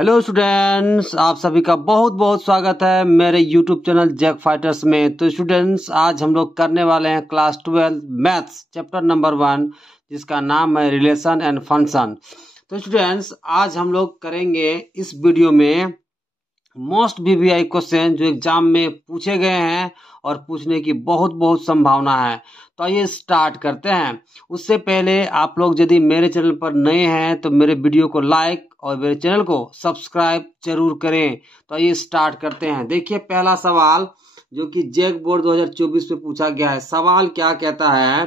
Hello students, आप सभी का बहुत बहुत स्वागत है मेरे यूट्यूब चैनल जैक फाइटर्स में। तो स्टूडेंट्स, आज हम लोग करने वाले हैं क्लास 12 मैथ्स चैप्टर नंबर 1, जिसका नाम है रिलेशन एंड फंक्शन। तो स्टूडेंट्स, आज हम लोग करेंगे इस वीडियो में मोस्ट वीवीआई क्वेश्चन जो एग्जाम में पूछे गए हैं और पूछने की बहुत बहुत संभावना है। तो आइए स्टार्ट करते हैं। उससे पहले आप लोग यदि मेरे चैनल पर नए हैं तो मेरे वीडियो को लाइक और मेरे चैनल को सब्सक्राइब जरूर करें। तो आइए स्टार्ट करते हैं। देखिए, पहला सवाल जो कि जैक बोर्ड 2024 में पूछा गया है। सवाल क्या कहता है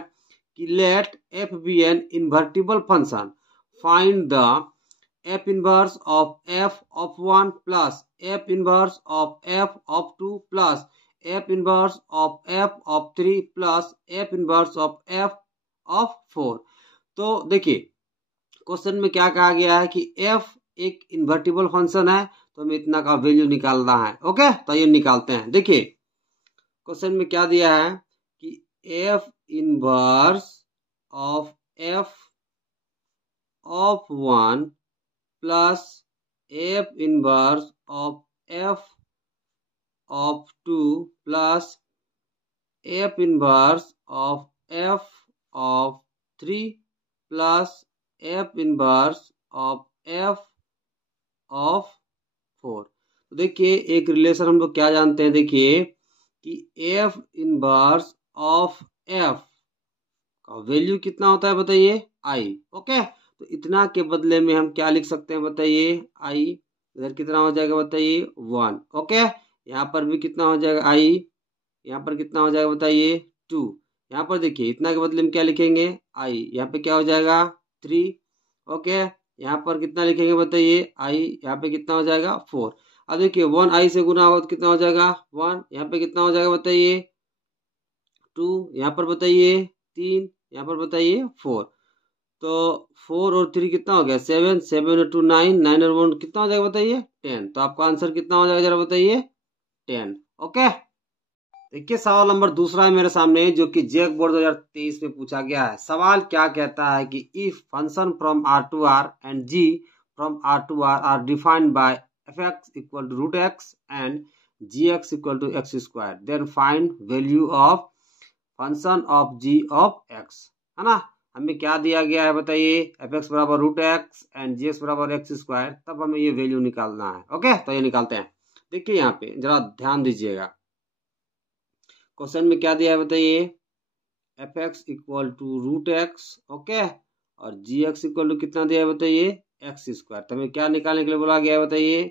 कि let f be an invertible function, find the f inverse of f of 1 plus f inverse of f of 2 plus f inverse of f of 3 plus f inverse of f of 4। तो देखिए, question में क्या कहा गया है कि f एक invertible function है, तो हमें इतना का वैल्यू निकालना है। ओके, तो ये निकालते हैं। देखिए, क्वेश्चन में क्या दिया है कि f inverse of f of 1 plus f inverse of f of 2 plus f inverse of f of 3 plus f inverse of f of 4। तो देखिए, एक रिलेशन हम लोग क्या जानते हैं। देखिए कि f इनवर्स ऑफ f का वैल्यू कितना होता है, बताइए, i। ओके, तो इतना के बदले में हम क्या लिख सकते हैं, बताइए, i। इधर कितना हो जाएगा, बताइए, 1। ओके, यहाँ पर भी कितना हो जाएगा, i। यहाँ पर कितना हो जाएगा, बताइए, 2। यहाँ पर देखिए, इतना के बदले में क्या लिखेंगे, i। यहाँ पे क्या हो जाएगा, 3। ओके, यहाँ पर कितना लिखेंगे, बताइए, i। यहाँ पे कितना हो जाएगा, 4। अब देखिए, 1 i से गुना हो तो कितना हो जाएगा, 1। यहाँ पे कितना हो जाएगा, बताइए, 2। यहाँ पर बताइए 3। यहाँ पर बताइए 4। तो 4 और 3 कितना हो गया, 7। 7 और 2 9। 9 और 1 कितना हो जाएगा, बताइए, 10। तो आपका आंसर कितना हो जाएगा, जरा बताइए, 10। ओके, देखिए सवाल नंबर दूसरा है मेरे सामने, जो कि जैक बोर्ड 2023 में पूछा गया है। सवाल क्या कहता है कि if function from R to R and g from R to R defined by f x equal to root x and g x equal to x square, then find value of function of ji of x. है ना, हमें क्या दिया गया है, बताइए, f x बराबर root x and g x बराबर एक्स स्क्वायर। तब हमें ये वैल्यू निकालना है। ओके, तो ये निकालते हैं। देखिए, यहाँ पे जरा ध्यान दीजिएगा, क्वेश्चन में क्या दिया है, बताइए, f x equal to root x, okay, और जी एक्स इक्वल टू कितना दिया है, बताइए, एक्स स्क्वायर। तो हमें क्या निकालने के लिए बोला गया है, बताइए,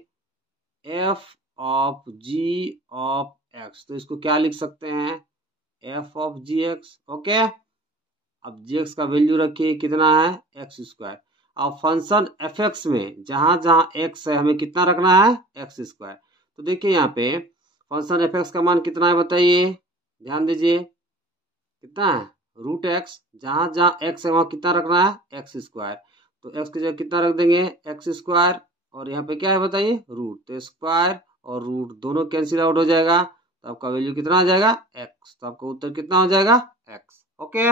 f of ji of x. तो इसको क्या लिख सकते हैं, f of g x. Okay, अब जी एक्स का वैल्यू रखिए, कितना है, एक्स स्क्वायर। अब फंक्शन एफ एक्स में जहां जहां एक्स है हमें कितना रखना है, एक्स स्क्वायर। तो देखिए, यहाँ पे फंक्शन एफ एक्स का मान कितना है, बताइए, ध्यान दीजिए, कितना है, रूट एक्स। जहां जहां एक्स है वहां कितना रखना है, एक्स स्क्वायर। तो एक्स की जगह कितना रख देंगे, एक्स स्क्वायर, और यहाँ पे क्या है, बताइए, रूट। तो स्क्वायर और रूट दोनों कैंसिल आउट हो जाएगा, तो आपका वैल्यू कितना आ जाएगा, एक्स। तो आपका उत्तर कितना हो जाएगा, एक्स। ओके,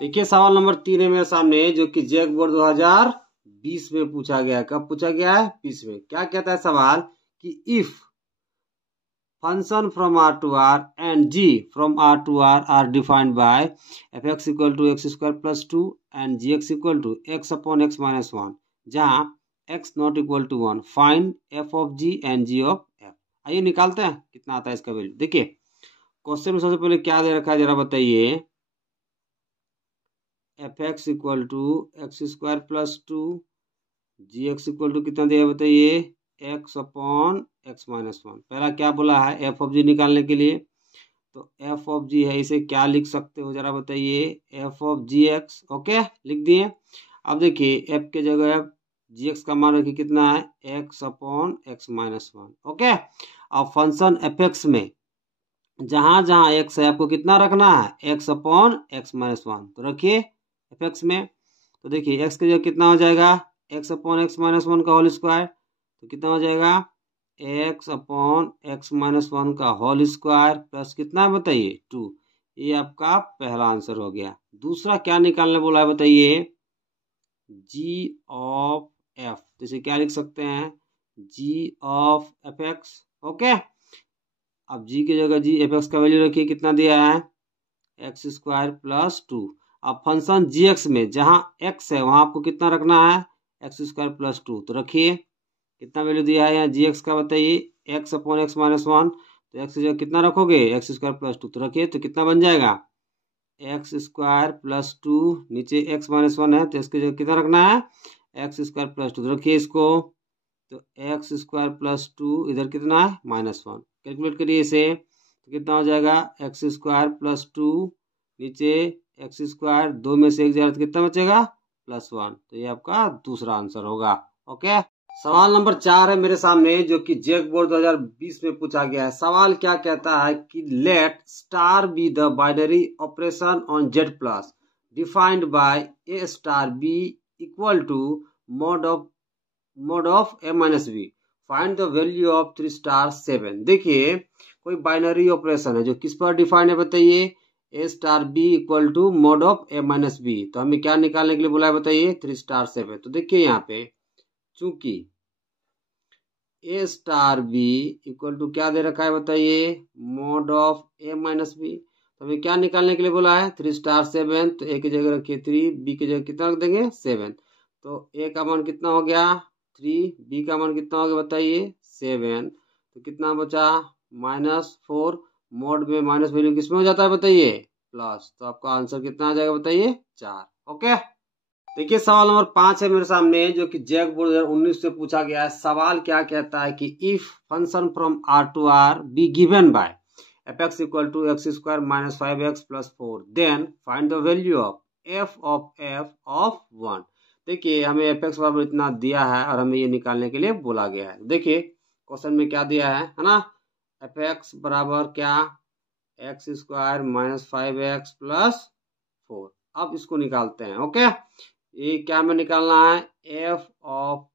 देखिए सवाल नंबर 3 है मेरे सामने, जो कि जैक बोर्ड 2020 में पूछा गया है। कब पूछा गया है, 20 में। क्या कहता है सवाल कि if function from R to R and G from R to R are defined by fx equal to x square plus 2 and gx equal to x upon x minus 1, जहाँ x not equal to 1, find f of g and g of f। आइए निकालते हैं कितना आता है इसका value. देखिए, question में सबसे पहले क्या दे रखा है, जरा बताइए, f x equal to x square plus 2, g x equal to कितना दिया, बताइए, एक्स अपॉन एक्स माइनस 1। पहला क्या बोला है, एफ ऑफ जी निकालने के लिए। तो एफ ऑफ जी है, इसे क्या लिख सकते हो, जरा बताइए, f of g x. Okay, लिख दिए। अब देखिए, एफ के जगह जी एक्स का मान रखिए, कितना है, x upon x minus 1। Okay, अब फंक्शन एफ एक्स में जहां जहां एक्स है आपको कितना रखना है, एक्स अपॉन एक्स माइनस 1। तो रखिए एफ एक्स में। तो देखिए, एक्स के जगह कितना हो जाएगा, एक्स अपॉन एक्स माइनस 1 का होल स्क्वायर। तो कितना हो जाएगा, एक्स अपॉन एक्स माइनस 1 का होल स्क्वायर प्लस कितना है, बताइए, 2। ये आपका पहला आंसर हो गया। दूसरा क्या निकालने बोला है, बताइए, जी ऑफ एफ। तो इसे क्या लिख सकते हैं, जी ऑफ एफ एक्स। ओके, अब जी की जगह जी एफ एक्स का वैल्यू रखिए, कितना दिया है एक्स स्क्वायर प्लस 2। अब फंक्शन जी एक्स में जहाँ एक्स है वहाँ आपको कितना रखना है एक्स स्क्वायर प्लस 2, तो रखिए कितना वैल्यू दिया है यहाँ जी एक्स का, बताइए एक्स अपॉन एक्स माइनस 1, तो एक्स की जगह कितना रखोगे एक्स स्क्वायर प्लस 2, तो रखिए तो कितना बन जाएगा एक्स स्क्वायर प्लस 2, नीचे एक्स माइनस 1 है तो इसकी जगह कितना रखना है एक्स स्क्वायर प्लस 2, तो रखिए इसको, तो एक्स स्क्वायर प्लस 2 इधर कितना है -1, कैलकुलेट करिए इसे तो कितना हो जाएगा एक्स स्क्वायर प्लस 2, नीचे एक्स स्क्वायर, 2 में से 1 जाएगा तो कितना बचेगा +1, तो ये आपका दूसरा आंसर होगा। ओके, सवाल नंबर 4 है मेरे सामने जो कि जेक बोर्ड 2020 में पूछा गया है। सवाल क्या कहता है कि let star be the binary operation on Z plus defined by A star B equal to mod of A minus b, find the value of 3 star 7। देखिए कोई बाइनरी ऑपरेशन है जो किस पर डिफाइंड है, बताइए A star B equal to mod of A minus B, तो हमें क्या निकालने के लिए बोला है बताइए 3 स्टार 7। तो देखिए यहाँ पे चूंकि a star B equal to क्या दे रखा है बताइए mod of A minus B, तो हमें क्या निकालने के लिए बोला है 3 स्टार 7, तो ए की जगह रखिए 3, बी की जगह कितना रख देंगे 7, तो ए का मान कितना हो गया 3, बी का मान कितना हो गया बताइए 7, तो कितना बचा -4, मोड में माइनस वैल्यू किसमें हो जाता है बताइए प्लस, तो आपका आंसर कितना आ जाएगा बताइए 4। ओके, देखिए सवाल नंबर 5 है मेरे सामने जो कि जैक बोर्ड 2019 से पूछा गया है। सवाल क्या कहता है कि if function from R to R be given by f x equal to x square minus 5x plus 4, then find the value of F of 1। देखिए हमें एफ एक्स बराबर इतना दिया है और हमें ये निकालने के लिए बोला गया है। देखिए क्वेश्चन में क्या दिया है ना, एफ एक्स बराबर क्या x square minus 5x plus 4। अब इसको निकालते हैं। ओके, ये क्या हमें निकालना है एफ ऑफ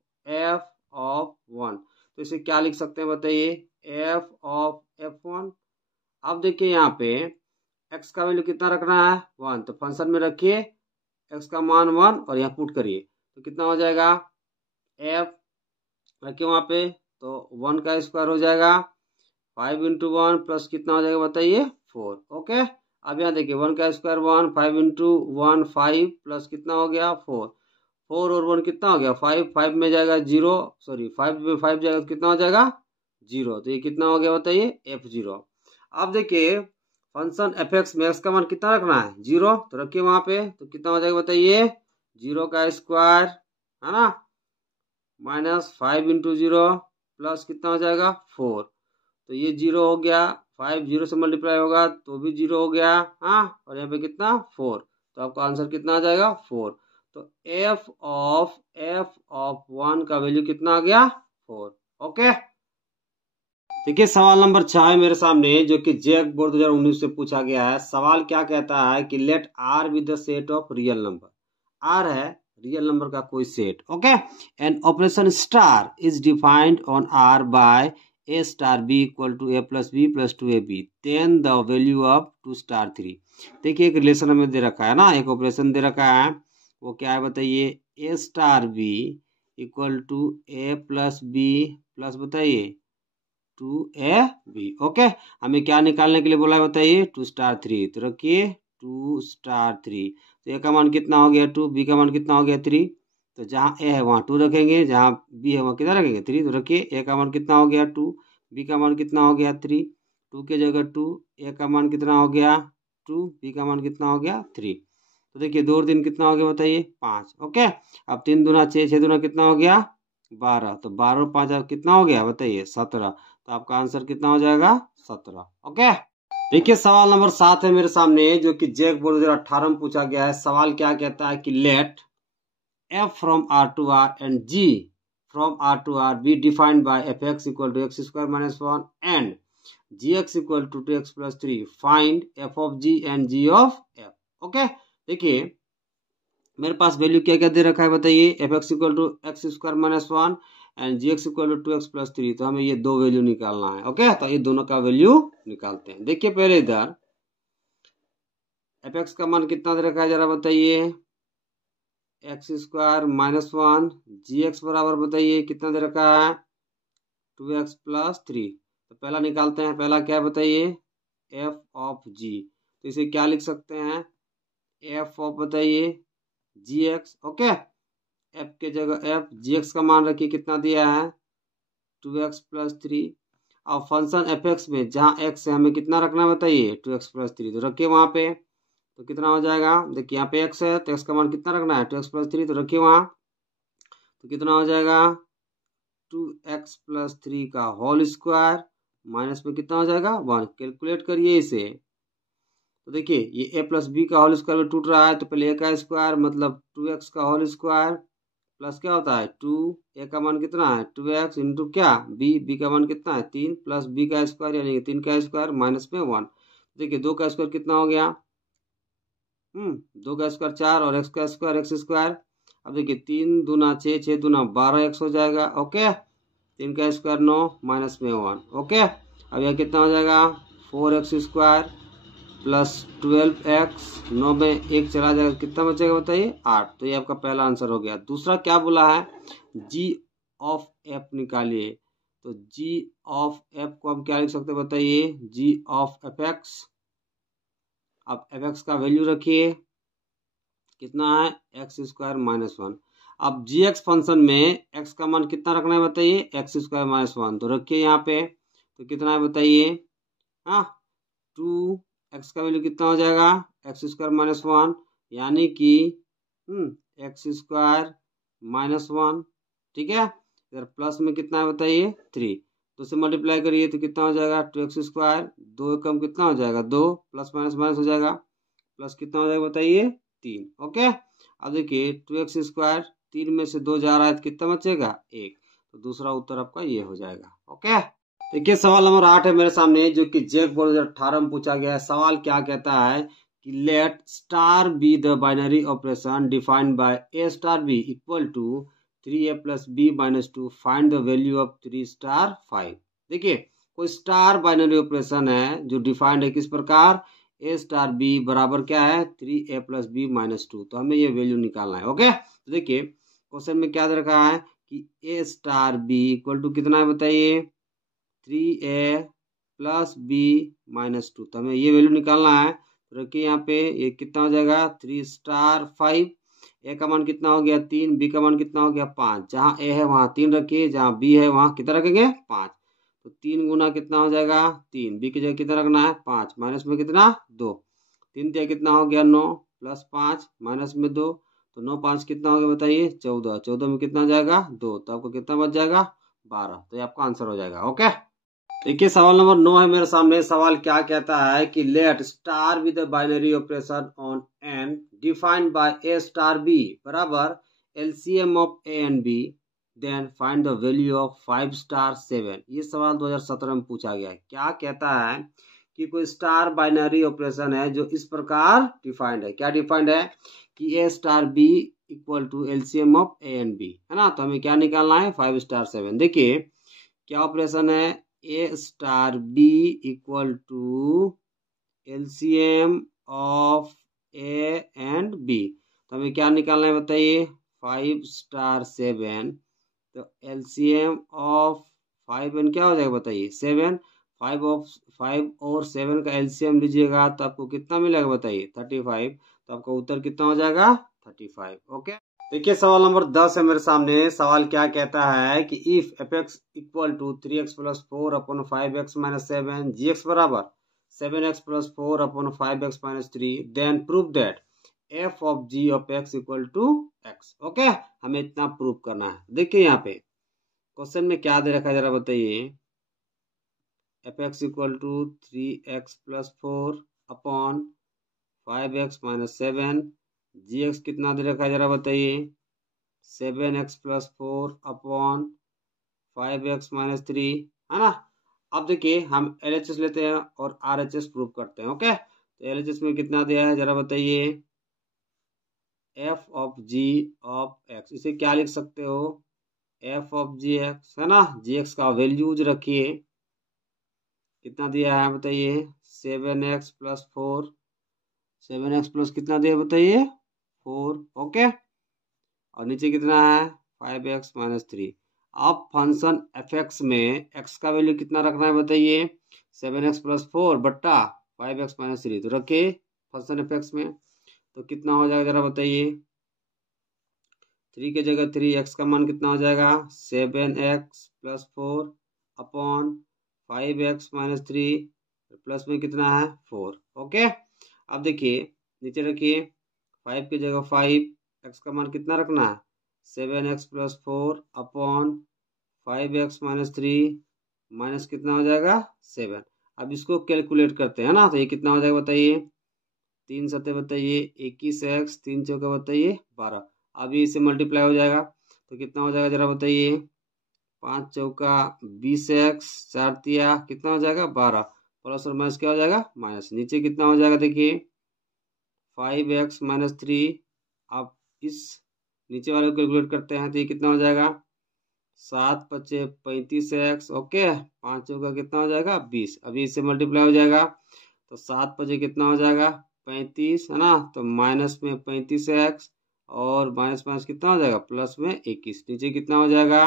1, तो इसे क्या लिख सकते हैं बताइए एफ ऑफ f1। अब देखिए यहाँ पे x का वैल्यू कितना रखना है 1, तो फंक्शन में रखिए x का मान 1 और यहाँ पुट करिए तो कितना हो जाएगा f रखिए वहाँ पे, तो 1 का स्क्वायर हो जाएगा 5 इंटू 1 प्लस कितना हो जाएगा बताइए 4। ओके, अब यहाँ देखिए 1 का स्क्वायर 1, 5 इंटू 1 5 प्लस कितना हो गया 4, 4 और 1 कितना हो गया 5, 5 में जाएगा 0, सॉरी 5 में 5 जाएगा तो कितना हो जाएगा 0, तो ये कितना हो गया बताइए f0। अब देखिए फंक्शन एफ एक्स में एक्स का मान कितना रखना है 0, तो रखिए वहां पे, तो कितना हो जाएगा बताइए 0 का स्क्वायर है ना -5 इंटू 0 प्लस कितना हो जाएगा 4, तो ये 0 हो गया, 5 0 से मल्टीप्लाई होगा तो भी 0 हो गया, हाँ, और यहाँ पे कितना 4, तो आपका आंसर कितना आ जाएगा 4। तो एफ ऑफ 1 का वैल्यू कितना आ गया 4। ओके, देखिए सवाल नंबर 6 है मेरे सामने जो कि जेक बोर्ड 2019 से पूछा गया है। सवाल क्या कहता है कि let R be the set of real number, R है रियल नंबर का कोई सेट। Okay, and operation star is defined on R by A star B equal to A plus B plus 2ab, then the value of 2 star 3। देखिए एक relation हमें दे रखा है ना, एक ऑपरेशन दे रखा है, वो क्या है बताइए A star B equal to A plus B plus बताइए 2ab। ओके, हमें क्या निकालने के लिए बोला है बताइए 2 स्टार 3, तो रखिए 2 स्टार 3, तो ए का मान कितना हो गया 2, बी का मान कितना हो गया 3, तो जहाँ ए है वहाँ 2 रखेंगे, जहाँ बी है वहाँ कितना रखेंगे 3, तो रखिए ए का मान कितना हो गया 2, बी का मान कितना हो गया 3, 2 की जगह 2, ए का मान कितना हो गया 2, बी का मान कितना हो गया 3, तो देखिए 2 और 3 कितना हो गया बताइए 5। ओके, अब 3 दूना 6, 6 दूना कितना हो गया 12, तो 12 और 5 कितना हो गया बताइए 17, तो आपका आंसर कितना हो जाएगा 17। ओके, देखिए सवाल नंबर 7 है मेरे सामने जो कि जेक बोर्ड 2018 में पूछा गया है। सवाल क्या कहता है कि let f from R to R and g from R to R be defined by f x equal to x square minus 1 and g x equal to 2x plus 3, find f of g and g of f. Okay, देखिए मेरे पास value क्या क्या दे रखा है बताइए f x equal to x square minus 1 and g x equal to 2x plus 3, तो हमें ये दो वैल्यू निकालना है। ओके, तो ये दोनों का वैल्यू निकालते हैं। देखिए पहले इधर एफ एक्स का मान कितना दे रखा है जरा बताइए एक्स स्क्वायर माइनस 1, जी एक्स बराबर बताइए कितना दे रखा है 2x प्लस 3। तो पहला निकालते हैं, पहला क्या बताइए, एफ ऑफ जी। तो इसे क्या लिख सकते हैं, एफ ऑफ बताइए जी एक्स। ओके, एफ के जगह एफ, जी एक्स का मान रखिए कितना दिया है 2x प्लस 3। अब फंक्शन एफ एक्स में जहाँ एक्स है हमें कितना रखना है बताइए 2x प्लस 3, तो रखिए वहाँ पे। तो कितना हो जाएगा, देखिए यहाँ पे x है तो x का मान कितना रखना है 2x प्लस 3, तो रखिए वहाँ। तो कितना हो जाएगा 2x प्लस 3 का होल स्क्वायर माइनस में कितना हो जाएगा 1। कैलकुलेट करिए इसे। तो देखिए ये a प्लस बी का होल स्क्वायर में टूट रहा है, तो पहले a का स्क्वायर मतलब 2x का होल स्क्वायर प्लस क्या होता है 2, a का मान कितना है 2x इंटू क्या b का मान कितना है 3 प्लस b का स्क्वायर यानी कि 3 का स्क्वायर माइनस में 1। देखिए 2 का स्क्वायर कितना हो गया 2 का स्क्वायर 4 और x का स्क्वायर एक्स स्क्वायर। अब देखिए 3 दूना 6, 6 दूना 12 एक्स हो जाएगा। ओके, 3 का स्क्वायर 9 माइनस में 1। ओके, अब यह कितना हो जाएगा 4x स्क्वायर प्लस 12x, 9 में 1 चला जाएगा, कितना बचेगा बताइए 8। तो ये आपका पहला आंसर हो गया। दूसरा क्या बोला है, g ऑफ f निकालिए। तो g ऑफ f को हम क्या लिख सकते हैं बताइए, g ऑफ fx। अब fx का वैल्यू रखिए कितना है एक्स स्क्वायर माइनस 1। अब जी एक्स फंक्शन में x का मान कितना रखना है बताइए एक्स स्क्वायर माइनस 1, तो रखिए यहाँ पे। तो कितना है बताइए, हाँ 2x का वैल्यू कितना हो जाएगा एक्स स्क्वायर माइनस 1, यानी कि एक्स स्क्वायर माइनस 1। ठीक है, इधर प्लस में कितना है बताइए 3, तो से मल्टीप्लाई करिए तो कितना हो जाएगा 2x स्क्वायर, 2 कम कितना हो जाएगा 2, प्लस माइनस माइनस हो जाएगा, प्लस कितना हो जाएगा बताइए 3। ओके, अब देखिए 2x स्क्वायर 3 में से 2 जा रहा है तो कितना बचेगा 1। तो दूसरा उत्तर आपका ये हो जाएगा। ओके, देखिए सवाल नंबर 8 है मेरे सामने, जो कि जेक 2018 में पूछा गया है। सवाल क्या कहता है कि let star be the binary operation defined by A star B equal to 3a plus b minus 2, find the value of 3 star 5। देखिए कोई स्टार बाइनरी ऑपरेशन है जो डिफाइंड है किस प्रकार, ए स्टार बी बराबर क्या है 3a प्लस बी माइनस 2। तो हमें ये वैल्यू निकालना है। ओके, तो देखिए क्वेश्चन में क्या दे रखा है कि A star B equal to कितना है बताइए 3a प्लस बी माइनस 2। तो हमें ये वैल्यू निकालना है। तो रखिए यहाँ पे ये कितना हो जाएगा 3 स्टार 5। ए का मान कितना हो गया 3, बी का मान कितना हो गया 5। जहाँ ए है वहाँ 3 रखिए, जहाँ बी है वहाँ कितना रखेंगे 5। तो 3 गुना कितना हो जाएगा 3, बी की जगह कितना रखना है 5, माइनस में कितना 2, 3 दिया कितना हो गया 9 प्लस 5 माइनस में 2, तो 9 5 कितना हो गया बताइए 14, 14 में कितना जाएगा 2, तो आपको कितना बच जाएगा 12। तो ये आपका आंसर हो जाएगा। ओके, देखिए सवाल नंबर 9 है मेरे सामने। सवाल क्या कहता है कि let star with binary operation on N defined by A star B बराबर LCM of A and B, then find the value of 5 star 7। ये सवाल 2017 में पूछा गया है। क्या कहता है कि कोई स्टार बाइनरी ऑपरेशन है जो इस प्रकार डिफाइंड है। क्या डिफाइंड है कि A star B equal to LCM of A and B, है ना। तो हमें क्या निकालना है 5 स्टार 7। देखिए क्या ऑपरेशन है, A star B equal to LCM of A and B. तो हमें क्या निकालना है बताइए 5 स्टार 7। तो एलसीएम ऑफ 5 एंड क्या हो जाएगा बताइए 7। 5 और 7 का एलसीएम लीजिएगा तो आपको कितना मिलेगा बताइए 35। तो आपका उत्तर कितना हो जाएगा 35। ओके, देखिए सवाल नंबर 10 है मेरे सामने। सवाल क्या कहता है कि if f x equal to 3x plus 4 upon 5x minus 7, g x बराबर 7x plus 4 upon 5x minus 3, then prove that f of ji of x equal to x. Okay, हमें इतना प्रूव करना है। देखिए यहाँ पे क्वेश्चन में क्या दे रखा है जरा बताइए, f x equal to 3x plus 4 upon 5x minus 7, g x कितना दे रखा है जरा बताइए 7x plus 4 upon 5x minus 3, है ना। अब देखिए हम LHS लेते हैं और RHS प्रूव करते हैं। ओके, तो LHS में कितना दिया है जरा बताइए f of ji of x. इसे क्या लिख सकते हो एफ ऑफ जी एक्स, है ना। जी एक्स का वैल्यूज रखिए कितना दिया है बताइए 7x प्लस 4, 7x प्लस कितना दिया बताइए 4। ओके, और नीचे कितना है 5x माइनस 3। अब फंक्शन एफ एक्स में एक्स का वैल्यू कितना रखना है बताइए, 7x + 4 बट्टा 5x - 3। तो रखिए फंक्शन एफ एक्स में, तो कितना हो जाएगा जरा बताइए, 3 की जगह 3, x का मान कितना हो जाएगा 7x + 4 अपॉन 5x - 3, प्लस में कितना है 4। ओके, अब देखिए नीचे रखिए, 5 की जगह 5, x का मान कितना रखना है 7x + 4 अपॉन 5x - 3 माइनस कितना हो जाएगा 7। अब इसको कैलकुलेट करते हैं ना, तो ये कितना हो जाएगा बताइए, 3 सत्ते बताइए 21x, 3 चौका बताइए 12। अभी इससे मल्टीप्लाई हो जाएगा तो कितना हो जाएगा जरा बताइए, 5 चौका 20x, 4 तिया कितना हो जाएगा 12, प्लस और माइनस क्या हो जाएगा माइनस। नीचे कितना हो जाएगा देखिए 5x - 3। अब इस नीचे वाले को कैलकुलेट करते हैं तो ये कितना हो जाएगा 7 × 5 = 35x। ओके, 5 चौका कितना हो जाएगा 20। अभी इससे मल्टीप्लाई हो जाएगा तो 7 × 5 कितना हो जाएगा 35 है ना, तो माइनस में 35x और माइनस माइनस कितना हो जाएगा प्लस में 21। नीचे कितना हो जाएगा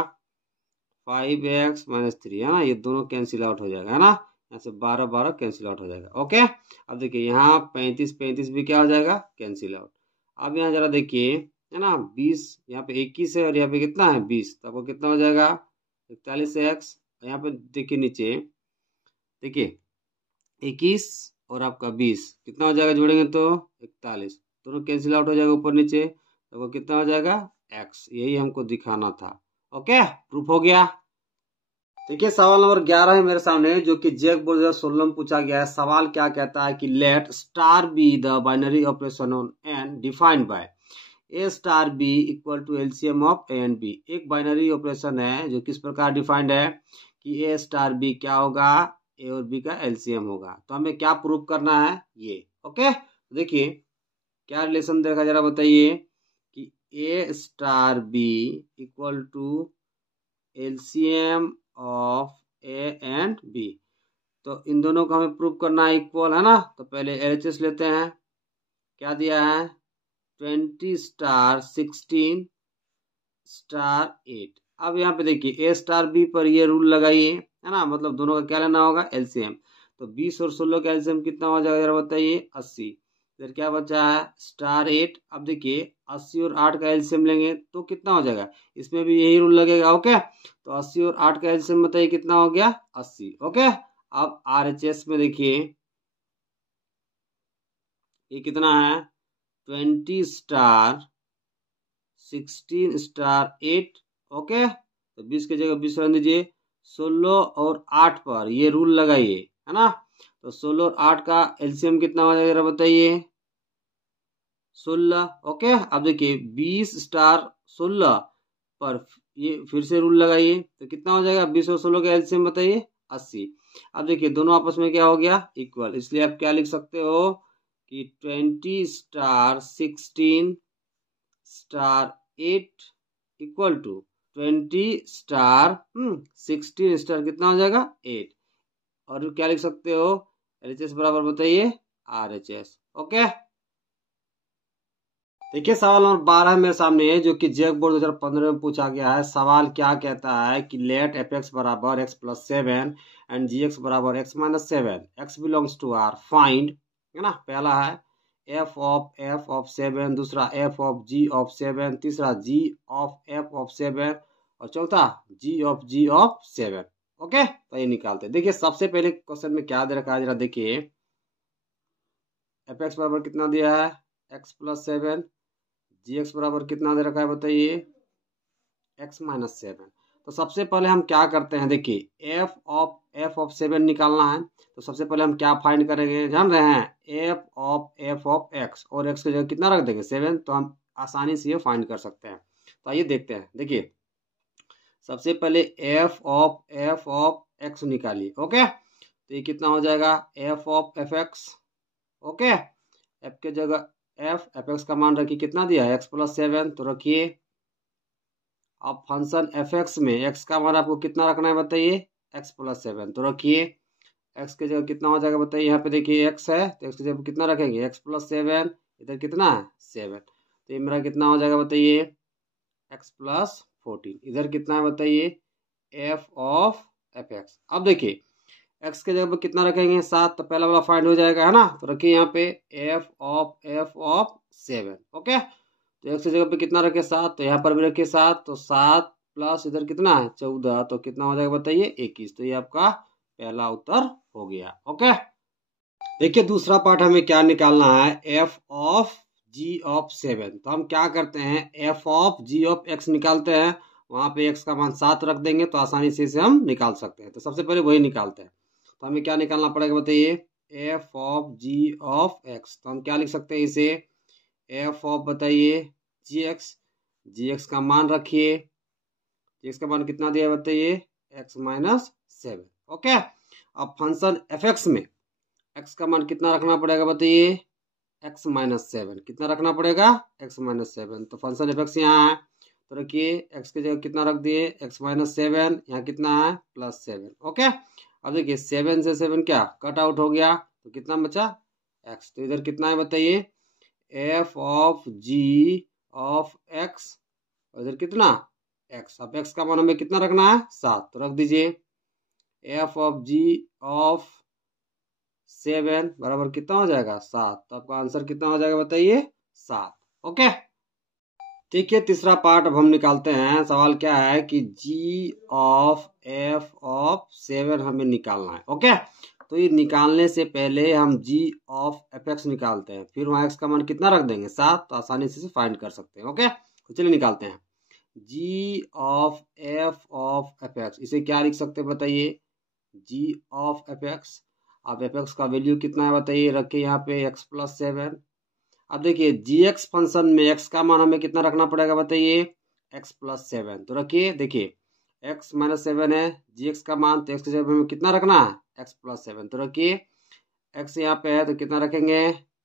5x - 3 है ना, ये दोनों कैंसिल आउट हो जाएगा है ना, यहाँ से 12 12 कैंसिल आउट हो जाएगा। ओके, अब देखिए यहाँ 35 35 भी क्या हो जाएगा कैंसिल आउट। अब यहाँ जरा देखिए है ना, 20 यहाँ पे 21 है और यहाँ पे कितना है 20, तो आपको कितना हो जाएगा 41x। यहाँ पे देखिए नीचे देखिए 21 और आपका 20 कितना हो जाएगा जोड़ेंगे तो 41, दोनों कैंसिल आउट हो जाएगा ऊपर नीचे, तो वो कितना हो जाएगा x। यही हमको दिखाना था। ओके, प्रूफ हो गया। देखिए सवाल नंबर 11 है मेरे सामने, जो कि जेक बोर्ड 2016 में पूछा गया है। सवाल क्या कहता है कि let star be the binary operation on N defined by a star b = LCM of a and b। एक बाइनरी ऑपरेशन है जो किस प्रकार डिफाइंड है कि a स्टार b क्या होगा, a और b का LCM होगा। तो हमें क्या प्रूव करना है ये। ओके, देखिए क्या रिलेशन देखा जरा बताइए कि a star b = LCM of a and b। तो इन दोनों को हमें प्रूव करना है इक्वल है ना, तो पहले LHS लेते हैं। क्या दिया है 20 * 16 * 8। अब यहाँ पे देखिए a स्टार b पर ये रूल लगाइए है ना, मतलब दोनों का क्या लेना होगा LCM। तो 20 और 16 का LCM कितना हो जाएगा जरा बताइए 80। फिर क्या बचा है स्टार 8। अब देखिए 80 और 8 का LCM लेंगे तो कितना हो जाएगा, इसमें भी यही रूल लगेगा। ओके, तो 80 और 8 का LCM बताइए कितना हो गया 80। ओके, अब RHS में देखिए ये कितना है 20 * 16 * 8। ओके, तो 20 की जगह 20 रख दीजिए। 16 और 8 पर ये रूल लगाइए है ना, तो 16 और 8 का LCM कितना हो जाएगा बताइए 16। ओके, अब देखिए 20 * 16 पर ये फिर से रूल लगाइए तो कितना हो जाएगा 20 और 16 का LCM बताइए 80। अब देखिए दोनों आपस में क्या हो गया इक्वल, इसलिए आप क्या लिख सकते हो कि 20 * 16 * 8 = 20 * 16 कितना हो जाएगा 8। और क्या लिख सकते हो LHS बराबर बताइए RHS। ओके, देखिए सवाल नंबर 12 मेरे सामने है, जो कि जेक बोर्ड 2015 में पूछा गया है। सवाल क्या कहता है कि लेट fx = x + 7 and gx = x - 7, x belongs to R, find है ना। पहला है f of 7, दूसरा f of g of 7, तीसरा g of f of 7 और चौथा g of 7। ओके, तो ये निकालते हैं। देखिए सबसे पहले क्वेश्चन में क्या दे रखा है जरा देखिए, fx बराबर कितना दिया है x + 7, gx बराबर कितना दे रखा है बताइए x - 7। तो सबसे पहले हम क्या करते हैं देखिए f of 7 निकालना है। तो सबसे पहले हम क्या फाइंड करेंगे जान रहे हैं f of x, और x की जगह कितना रख देंगे 7, तो हम आसानी से ये फाइंड कर सकते हैं। तो आइए देखते हैं। देखिए सबसे पहले f of x निकालिए। ओके, तो ये कितना हो जाएगा f of fx। Okay, f के जगह fx का मान रखिए कितना दिया है x + 7, तो रखिए। अब फंक्शन fx में x का मान आपको कितना रखना है बताइए x + 7, तो रखिए। x के जगह कितना हो जाएगा बताइए, यहाँ पे देखिए x है तो x की जगह कितना रखेंगे x + 7, इधर कितना है 7, तो ये मेरा कितना हो जाएगा बताइए x + 14। इधर कितना है बताइए, एफ ऑफ एफ एक्स। अब देखिए एक्स के जगह पे कितना रखेंगे, 7, तो पहला वाला फाइंड हो जाएगा, है ना। तो रखिए यहाँ पे एफ ऑफ 7। ओके, तो एक्स की जगह पे कितना रखे, 7, तो यहाँ पर भी रखिए 7, तो 7 प्लस इधर कितना है 14, तो कितना हो जाएगा बताइए 21। तो ये आपका पहला उत्तर हो गया। ओके, देखिए दूसरा पार्ट हमें क्या निकालना है, एफ ऑफ जी ऑफ 7। तो हम क्या करते हैं, f of ji of x निकालते हैं, वहां पे एक्स का मान 7 रख देंगे तो आसानी से इसे हम निकाल सकते हैं। तो सबसे पहले वही निकालते हैं। तो हमें क्या निकालना पड़ेगा बताइए, f of ji of x. तो हम क्या लिख सकते हैं इसे, एफ ऑफ बताइए जी एक्स, जी एक्स का मान रखिए, जी एक्स का मान कितना दिया है बताइए, एक्स माइनस 7। ओके, अब फंक्शन एफ एक्स में एक्स का मान कितना रखना पड़ेगा बताइए, एक्स माइनस 7। कितना रखना पड़ेगा, एक्स माइनस 7। तो फंक्शन एफ एक्स यहाँ है, तो रखिए एक्स की जगह कितना रख दिए, एक्स माइनस 7, यहाँ कितना है +7। ओके, अब देखिए 7 से 7 क्या कट आउट हो गया, तो कितना बचा एक्स। तो इधर कितना है बताइए, f of ji of x, और इधर कितना एक्स। अब एक्स का मान हमें कितना रखना है 7, तो रख दीजिए एफ ऑफ जी ऑफ 7 बराबर कितना हो जाएगा 7। तो आपका आंसर कितना हो जाएगा बताइए 7। ओके, ठीक है, तीसरा पार्ट अब हम निकालते हैं। सवाल क्या है कि जी ऑफ एफ ऑफ 7 हमें निकालना है। ओके, तो ये निकालने से पहले हम जी ऑफ एफ एक्स निकालते हैं, फिर वहाँ एक्स का मान कितना रख देंगे 7, तो आसानी से फाइंड कर सकते हैं। ओके, तो चलिए निकालते हैं जी ऑफ एफ एक्स। इसे क्या लिख सकते हैं बताइए, जी ऑफ एफ एक्स। अब एफ एक्स का वैल्यू कितना है बताइए, रखिए यहाँ पे एक्स प्लस 7। अब देखिए जी एक्स फंक्शन में एक्स का मान हमें कितना रखना पड़ेगा बताइए, एक्स प्लस 7। तो रखिए, देखिए एक्स माइनस 7 है जी एक्स का मान, तो एक्स की जगह हमें कितना रखना है एक्स प्लस 7। तो रखिए एक्स यहाँ पे है तो कितना रखेंगे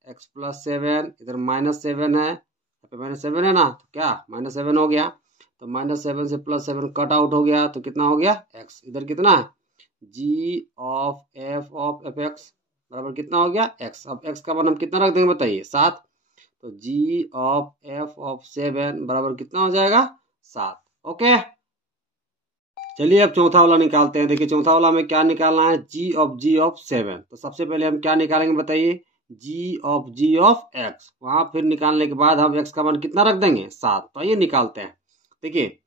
एक्स प्लस 7, इधर -7 है, यहाँ पे -7 है ना, तो क्या -7 हो गया। तो -7 से +7 कट आउट हो गया, तो कितना हो गया एक्स। इधर कितना है जी ऑफ एफ एक्स बराबर कितना हो गया एक्स। अब एक्स का मान हम कितना रख देंगे बताइए 7, तो जी ऑफ एफ ऑफ 7 बराबर कितना हो जाएगा 7। ओके, चलिए अब चौथा वाला निकालते हैं। देखिए चौथा वाला में क्या निकालना है, जी ऑफ 7। तो सबसे पहले हम क्या निकालेंगे बताइए, जी ऑफ एक्स। वहां फिर निकालने के बाद हम एक्स का मान कितना रख देंगे 7। तो ये निकालते हैं। देखिए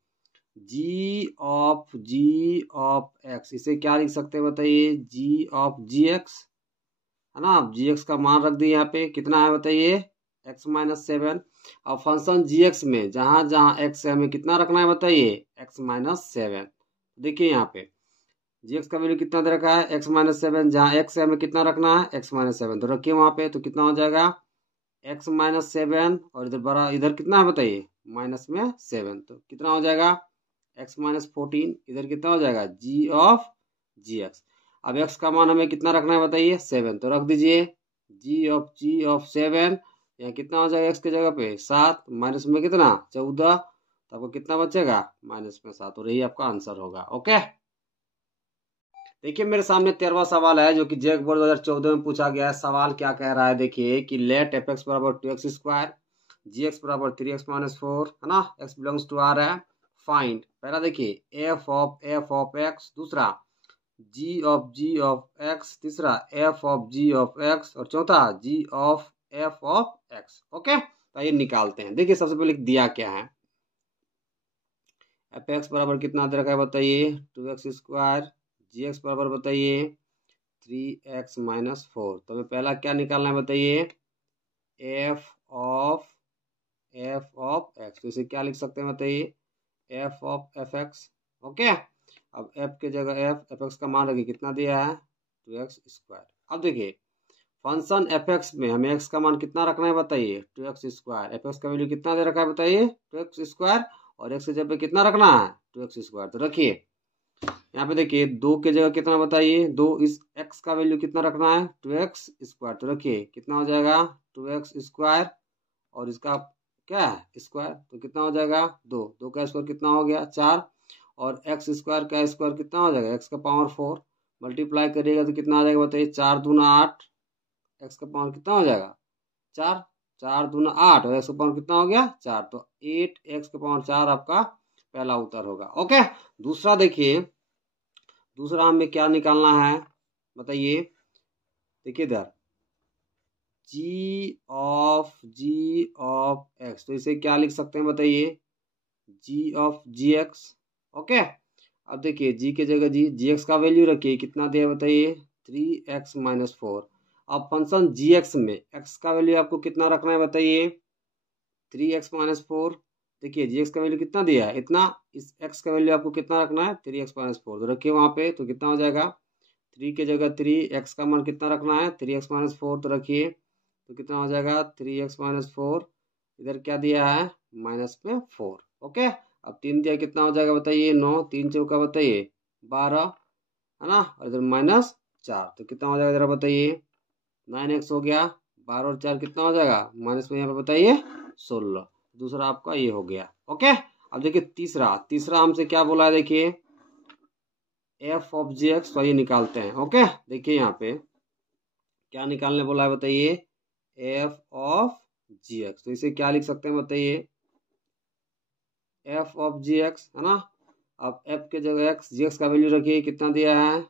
जी ऑफ एक्स, इसे क्या लिख सकते हैं बताइए, जी ऑफ जी एक्स, है ना। जी एक्स का मान रख दिए यहाँ पे कितना है बताइए एक्स माइनस 7। और फंक्शन जी एक्स में जहां जहां एक्स है हमें कितना रखना है बताइए एक्स माइनस 7। देखिए यहाँ पे जी एक्स का वैल्यू कितना दे रखा है एक्स माइनस 7, जहाँ एक्स है हमें कितना रखना है एक्स माइनस 7। तो रखिए वहां पे, तो कितना हो जाएगा एक्स माइनस 7, और इधर बड़ा इधर कितना है बताइए माइनस में 7, तो कितना हो जाएगा एक्स माइनस 14। इधर कितना हो जाएगा जी ऑफ जी एक्स। अब एक्स का मान हमें कितना रखना है बताइए 7, तो रख दीजिए जी ऑफ 7, यहाँ कितना हो जाएगा एक्स की जगह पे 7, माइनस में कितना 14, तो आपको कितना बचेगा माइनस में 7, और यही आपका आंसर होगा। ओके, देखिए मेरे सामने 13वां सवाल है जो कि जेक बोर्ड 2014 में पूछा गया है। सवाल क्या कह रहा है, देखिए कि लेट एफ एक्स बराबर 2x स्क्वायर, जी एक्स बराबर 3x माइनस 4, है ना, x बिलोंग्स टू आर है। फाइंड, पहला देखिए एफ ऑफ एक्स, दूसरा जी ऑफ एक्स, तीसरा F of ji of x, और चौथा G of F of X. Okay, तो ये निकालते हैं। देखिए सबसे पहले दिया क्या है, एफ एक्स बराबर कितना दे रखा है बताइए 2x स्क्वायर, जी एक्स बराबर बताइए 3x माइनस 4। तो हमें पहला क्या निकालना है बताइए एफ ऑफ एक्स। तो इसे क्या लिख सकते हैं बताइए f of F x. Okay, अब एफ के जगह एफ एक्स का मान रखिए कितना दिया है 2x स्क्वायर। अब देखिए फंक्शन एफ एक्स में हमें एक्स का मान कितना रखना है बताइए 2x स्क्वायर। एफ एक्स का वैल्यू कितना दे रखा है बताइए 2x स्क्वायर, और एक्स की जगह पे कितना रखना है 2x स्क्वायर। तो रखिए यहाँ पे देखिए 2 की जगह कितना बताइए 2, इस x का वैल्यू कितना रखना है 2x स्क्वायर। तो रखिए कितना हो जाएगा 2x स्क्वायर, और इसका क्या है स्क्वायर, तो कितना हो जाएगा 2 का स्क्वायर कितना हो गया 4, और x स्क्वायर का स्क्वायर कितना हो जाएगा x का पावर 4, मल्टीप्लाई करिएगा तो कितना आ जाएगा बताइए 4 दूना 8, x का पावर कितना हो जाएगा 4, 4 दूना 8, और x का पावर कितना हो गया 4, तो 8x का पावर 4 आपका पहला उत्तर होगा। ओके, दूसरा देखिए, दूसरा हमें क्या निकालना है बताइए। देखिए इधर जी ऑफ एक्स, तो इसे क्या लिख सकते हैं बताइए, जी ऑफ जी एक्स। ओके, अब देखिए जी के जगह जी एक्स का वैल्यू रखिए, कितना दिया बताइए 3x-4। अब फंक्शन जी एक्स में एक्स का वैल्यू आपको कितना रखना है बताइए 3x-4। देखिए जी एक्स का वैल्यू कितना दिया है इतना, इस एक्स का वैल्यू आपको कितना रखना है 3x-4, तो रखिए वहां पे, तो कितना हो जाएगा 3 के जगह 3, एक्स का मान कितना रखना है 3x-4, तो रखिए, तो कितना हो जाएगा 3x-4, इधर क्या दिया है माइनस में 4। ओके, अब 3 दिया कितना हो जाएगा बताइए 9, 3 चौका बताइए 12, है ना, और इधर -4, तो कितना हो जाएगा जरा बताइए 9x हो गया, 12 और 4 कितना हो जाएगा माइनस में यहाँ पे बताइए 16। दूसरा आपका ये हो गया। ओके, अब देखिए तीसरा हमसे क्या बोला है, देखिए एफ ऑफ जी एक्स, तो ये निकालते हैं। ओके, देखिए यहाँ पे क्या निकालने बोला है बताइए एफ ऑफ जी एक्स, तो इसे क्या लिख सकते हैं बताइए एफ ऑफ जी एक्स, है ना। अब एफ के जगह एक्स, जी एक्स का वैल्यू रखिए, कितना दिया है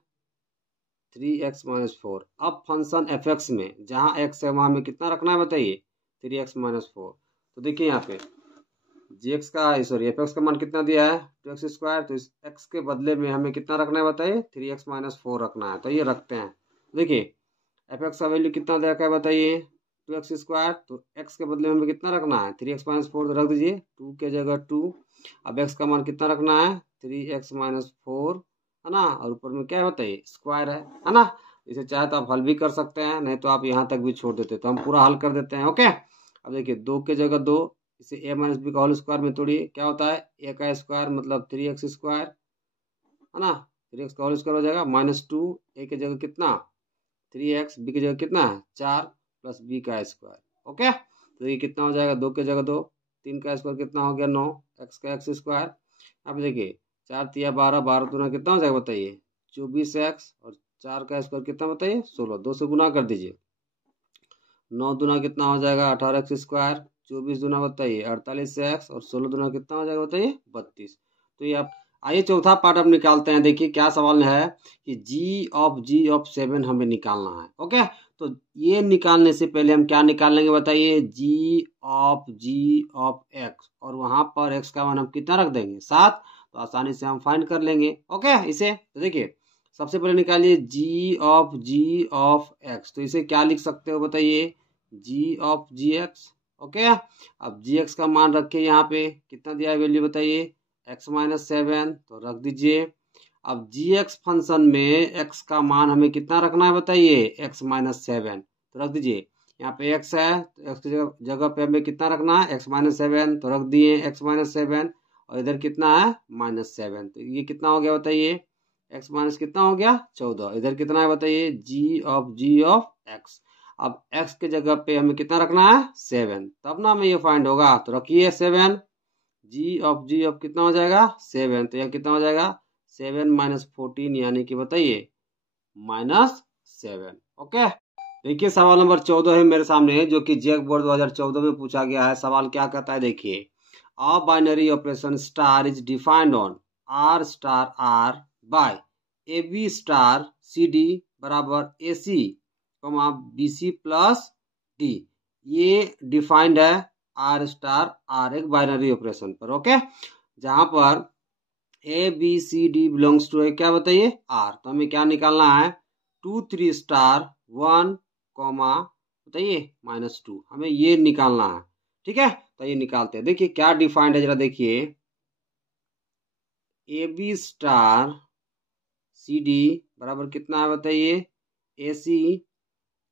3x-4। अब फंक्शन एफ एक्स में जहाँ एक्स है वहां में कितना रखना है बताइए 3x-4। तो देखिए यहाँ पे जी एक्स का सॉरी एफ एक्स का मान कितना दिया है 2x², तो इस एक्स के बदले में हमें कितना रखना है बताइए 3x-4 रखना है, तो ये रखते हैं। देखिए एफ एक्स का वैल्यू कितना दे रखा है बताइए 2x², तो एक्स के बदले में हमें कितना रखना है 3x-4, तो रख दीजिए 2 के जगह 2। अब एक्स का मान कितना रखना है 3x-4, है ना, और ऊपर में क्या होता है स्क्वायर है ना। इसे चाहे तो आप हल भी कर सकते हैं, नहीं तो आप यहाँ तक भी छोड़ देते, तो हम पूरा हल कर देते हैं। ओके, अब देखिए 2 के जगह 2, इसे a माइनस बी का होल स्क्वायर में तोड़िए, क्या होता है a का स्क्वायर मतलब 3x², है ना, 3x का होल स्क्वायर हो जाएगा -2, a के जगह कितना 3x, b की जगह कितना है 4 प्लस b का स्क्वायर। ओके, तो ये कितना हो जाएगा 2 के जगह 2, 3 का स्क्वायर कितना हो गया 9, x का x²। अब देखिए 4 तिया 12, 12 दूना कितना हो जाएगा बताइए 24x, और 4 का स्क्वायर कितना बताइए 16, 2 से गुना कर दीजिए, 9 दूना कितना हो जाएगा 18x², 24 दूना बताइए 48x, और 16 दूना कितना हो जाएगा बताइए 32। तो ये आप आइए चौथा पार्ट अब निकालते हैं। देखिए क्या सवाल है कि जी ऑफ 7 हमें निकालना है। ओके, तो ये निकालने से पहले हम क्या निकाल लेंगे बताइए जी ऑफ एक्स, और वहां पर एक्स का मान हम कितना रख देंगे 7, तो आसानी से हम फाइंड कर लेंगे। ओके, इसे तो देखिए सबसे पहले निकालिए जी ऑफ एक्स, तो इसे क्या लिख सकते हो बताइए जी ऑफ जी एक्स। ओके, अब जी एक्स का मान रखिए, यहाँ पे कितना दिया है वैल्यू बताइए x-7, तो रख दीजिए। अब जी एक्स फंक्शन में x का मान हमें कितना रखना है बताइए x-7, तो रख दीजिए, यहाँ पे x है तो x की जगह पे हमें कितना रखना है x-7, तो रख दिए x-7, और इधर कितना है -7, तो ये कितना हो गया बताइए x माइनस कितना हो गया 14, इधर कितना है बताइए जी ऑफ x। अब x के जगह पे हमें कितना रखना है 7, तब ना हमें ये फाइंड होगा, तो रखिए 7, जी ऑफ कितना हो जाएगा 7, तो यह कितना हो जाएगा 7 - 14, यानी कि बताइए -7। ओके, देखिए सवाल नंबर 14 है मेरे सामने, जो कि जेक बोर्ड 2014 में पूछा गया है। सवाल क्या कहता है देखिए, a binary operation star is defined on R* by AB*CD बराबर AC, BC प्लस D। ये डिफाइंड है R* एक बाइनरी ऑपरेशन पर। ओके, जहां पर ABCD बिलोंग्स टू है क्या बताइए R, तो हमें क्या निकालना है 2 3 स्टार 1 बताइए -2, हमें ये निकालना है। ठीक है, तो ये निकालते हैं। देखिए क्या डिफाइंड है जरा देखिए, AB*CD बराबर कितना है बताइए AC,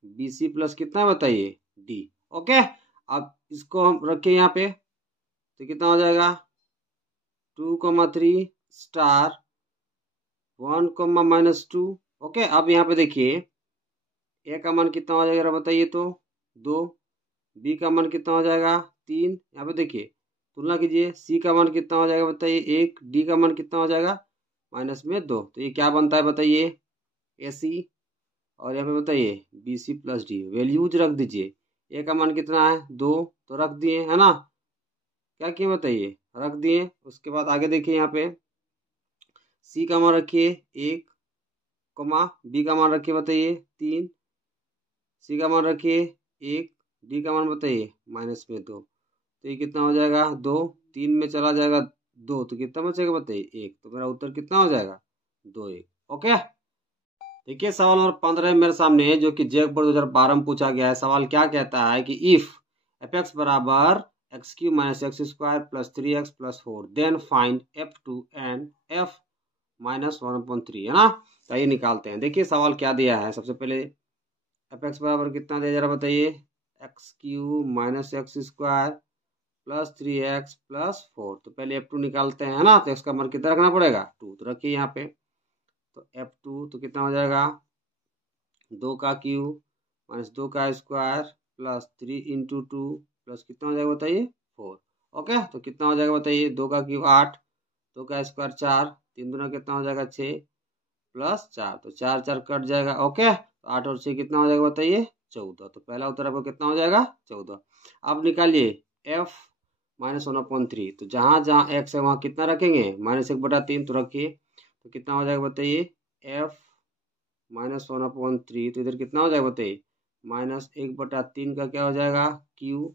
BC प्लस कितना है बताइए D। ओके, अब इसको हम रखें यहाँ पे, तो कितना हो जाएगा 2, 3 स्टार 1, -2। ओके, अब यहाँ पे देखिए ए का मान कितना हो जाएगा बताइए तो 2, बी का मान कितना हो जाएगा 3, यहाँ पे देखिए तुलना कीजिए, सी का मान कितना हो जाएगा बताइए 1, डी का मान कितना हो जाएगा -2, तो ये क्या बनता है बताइए ए सी, और यहाँ पे बताइए b c plus d, values रख दीजिए। ए का मान कितना है 2, तो रख दिए, है ना, क्या किए बताइए रख दिए। उसके बाद आगे देखिए यहाँ पे सी का मान रखिए 1, बी का मान रखिए बताइए 3, सी का मान रखिए 1, डी का मान बताइए -2। तो ये कितना हो जाएगा 2, 3 में चला जाएगा 2, तो कितना बचेगा बताइए 1। तो मेरा उत्तर कितना हो जाएगा 2, 1। ओके, देखिए सवाल नंबर 15 मेरे सामने जो कि जेक बोर्ड 2012 में पूछा गया है। सवाल क्या कहता है कि इफ एफ एक्स बराबर x cube minus x square plus 3x plus 4 then find f2 and f -1/3, है ना। तो ये निकालते हैं। देखिए सवाल क्या दिया है। सबसे पहले एफ एक्स बराबर कितना दिया जरा बताइए, x cube minus x square plus 3x plus 4। तो पहले f2 निकालते हैं, है ना। तो इसका मान कितना रखना पड़ेगा 2, तो रखिए यहाँ पे। तो f2 तो कितना हो जाएगा 2 का क्यू माइनस 2 का स्क्वायर प्लस 3 इंटू 2 प्लस कितना हो जाएगा बताइए 4। ओके, तो कितना हो जाएगा बताइए 2 का क्यू 8, 2 का स्क्वायर 4, 3 दूना कितना हो जाएगा 6 प्लस 4, तो 4 4 कट जाएगा। ओके, तो 8 और 6 कितना हो जाएगा बताइए 14। तो पहला उत्तर आपको कितना हो जाएगा 14। अब निकालिए f -1/3। तो जहाँ जहाँ x है वहाँ कितना रखेंगे -1/3, तो रखिए। तो कितना हो जाएगा बताइए f -1/3। तो इधर कितना हो जाएगा बताइए -1/3 का क्या हो जाएगा q,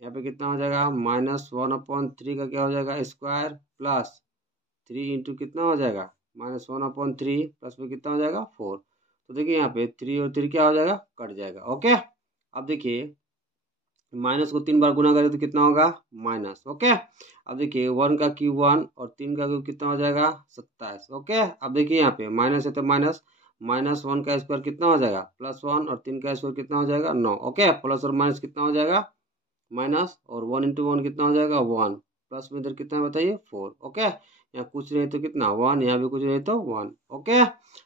यहाँ पे कितना हो जाएगा -1/3 का क्या हो जाएगा स्क्वायर प्लस 3 इंटू कितना हो जाएगा -1/3 प्लस में कितना हो जाएगा 4। तो देखिए यहाँ पे 3 और 3 क्या हो जाएगा कट जाएगा। ओके, अब देखिए माइनस को 3 बार गुना करें तो कितना होगा माइनस। ओके, अब देखिए 1 का क्यूब 1 और 3 का क्यूब कितना हो जाएगा 27। ओके, अब देखिए यहाँ पे माइनस है तो माइनस, -1 का स्क्वायर कितना हो जाएगा +1 और 3 का स्क्वायर कितना हो जाएगा 9। ओके, प्लस और माइनस कितना हो जाएगा माइनस, और 1 इंटू 1 कितना हो जाएगा 1, प्लस में इधर कितना बताइए 4। ओके, यहाँ कुछ नहीं तो कितना 1, यहाँ भी कुछ नहीं तो 1। ओके,